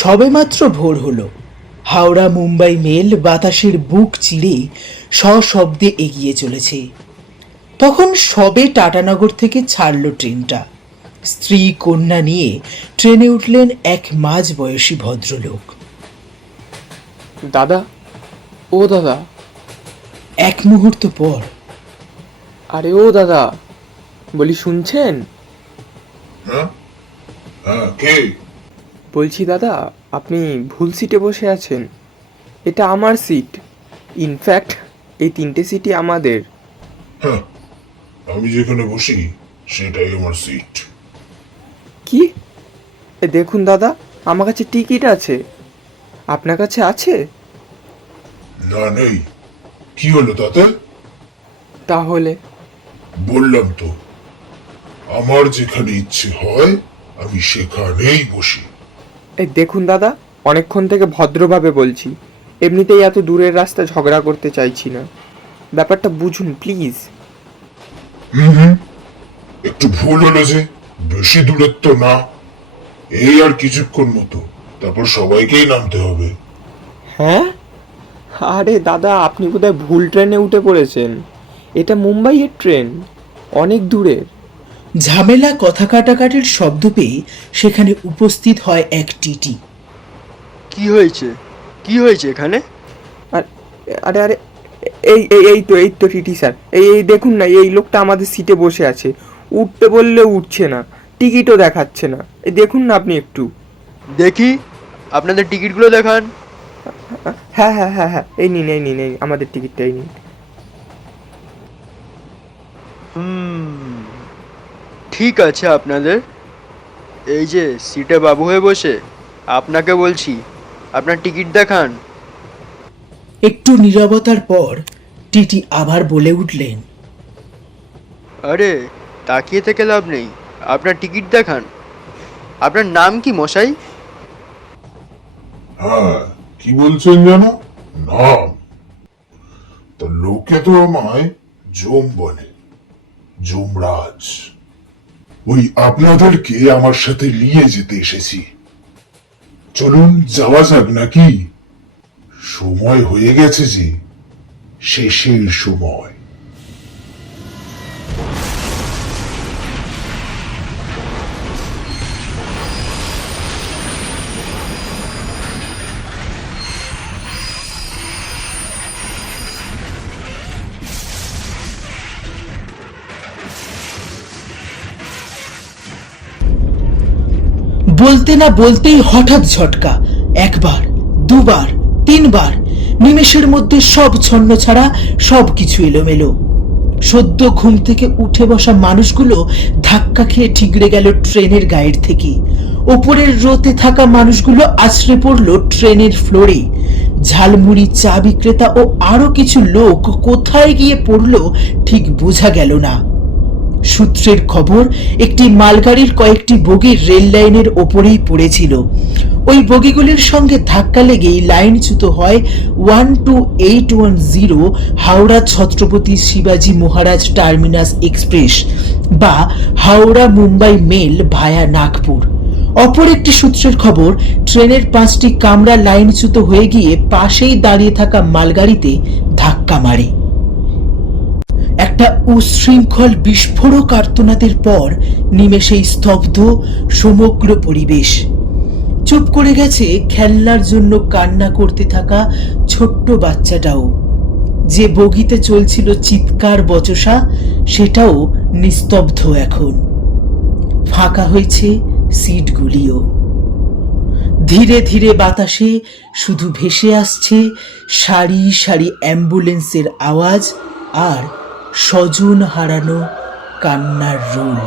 সবেমাত্র ভোর হলো। হাওড়া মুম্বাই মেল বাতাসের বুক চিরে সশব্দে এগিয়ে চলেছে। তখন সবে টাটানগর থেকে ছাড়ল ট্রেনটা। স্ত্রী কন্যা নিয়ে ট্রেনে উঠলেন এক মাঝবয়সী ভদ্রলোক। দাদা, ও দাদা। এক মুহূর্ত পর, আরে ও দাদা, বলি শুনছেন? হ্যাঁ হ্যাঁ, কে? বলছি দাদা, আপনি ভুল সিটে বসে আছেন। এটা আমার সিট। ইনফ্যাক্ট এই 3টে সিটই আমাদের। হ্যাঁ, আমি যেখানে বসি সেটাই আমার সিট। কি? এ দেখুন দাদা, আমার কাছে টিকিট আছে। আপনার কাছে আছে? না, নেই। কি হলো তাতে? তাহলে বললাম তো, আমার যেখানে ইচ্ছে হয় আমি সেখানেই বসি। এই দেখুন দাদা, অনেকক্ষণ থেকে ভদ্রভাবে বলছি। এমনিতেই এত দূরের রাস্তা ঝগড়া করতে চাইছি না। ব্যাপারটা বুঝুন প্লিজ। হুম, একটু ভুল হলো যে, বেশি দূরের তো না। এই আর কিছুক্ষণ মতো, তারপর সবাইকেই নামতে হবে। হ্যাঁ? আরে দাদা, আপনি বোধহয় ভুল ট্রেনে উঠে পড়েছেন। এটা মুম্বাইয়ের ট্রেন, অনেক দূরের। ঝামেলা কথা কাটাকাটির শব্দ পেয়ে সেখানে উপস্থিত হয় এক টিটি। কি হয়েছে? কি হয়েছে এখানে? আর আরে আরে, এই তো টিটি স্যার। এই দেখুন না, এই লোকটা আমাদের সিটে বসে আছে। উঠতে বললে উঠছে না, টিকিটও দেখাচ্ছে না। এই দেখুন না আপনি একটু। দেখি আপনাদের টিকিটগুলো দেখান। হ্যাঁ হ্যাঁ হ্যাঁ হ্যাঁ, এই নিন আমাদের টিকিটটা এই নিন। ঠিক আছে আপনাদের। এই যে সিটে বাবু হয়ে বসে, আপনাকে বলছি, আপনার টিকিট দেখান। একটু নীরবতার পর টিটি আবার বলে উঠলেন, আরে তাকিয়ে থেকে লাভ নেই, আপনার টিকিট দেখান। আপনার নাম কি মশাই? হ্যাঁ, কি বলছেন যেন? নাম? তা লোকে তো আমায় জম বলে, যমরাজ। ওই আপনাদেরকে আমার সাথে নিয়ে যেতে এসেছি। চলুন যাওয়া যাক নাকি? সময় হয়ে গেছে যে, শেষের সময়। বলতে না বলতেই হঠাৎ ঝটকা। একবার, দুবার, তিনবার, নিমেষের মধ্যে সব ছন্ন ছাড়া সবকিছু এলোমেলো। সদ্য ঘুম থেকে উঠে বসা মানুষগুলো ধাক্কা খেয়ে ঠিকরে গেল ট্রেনের গায়ের থেকে। ওপরের রোতে থাকা মানুষগুলো আছড়ে পড়ল ট্রেনের ফ্লোরে। ঝালমুড়ি, চা বিক্রেতা ও আরো কিছু লোক কোথায় গিয়ে পড়ল ঠিক বোঝা গেল না। সূত্রের খবর, একটি মালগাড়ির কয়েকটি বগি রেল লাইনের ওপরেই পড়েছিল। ওই বগিগুলির সঙ্গে ধাক্কা লেগেই লাইনচ্যুত হয় 12810 হাওড়া ছত্রপতি শিবাজি মহারাজ টার্মিনাস এক্সপ্রেস বা হাওড়া মুম্বাই মেল ভায়া নাগপুর। অপর একটি সূত্রের খবর, ট্রেনের 5টি কামরা লাইনচ্যুত হয়ে গিয়ে পাশেই দাঁড়িয়ে থাকা মালগাড়িতে ধাক্কা মারে। একটা উচ্ছৃঙ্খল বিস্ফোরক আর্তনাদের পর নিমেষেই স্তব্ধ সমগ্র পরিবেশ। চুপ করে গেছে খেলনার জন্য কান্না করতে থাকা ছোট্ট বাচ্চাটাও। যে বগিতে চলছিল চিৎকার বচসা, সেটাও নিস্তব্ধ এখন। ফাঁকা হয়েছে সিটগুলিও। ধীরে ধীরে বাতাসে শুধু ভেসে আসছে সারি সারি অ্যাম্বুলেন্সের আওয়াজ আর স্বজন হারানো কান্নার রোল।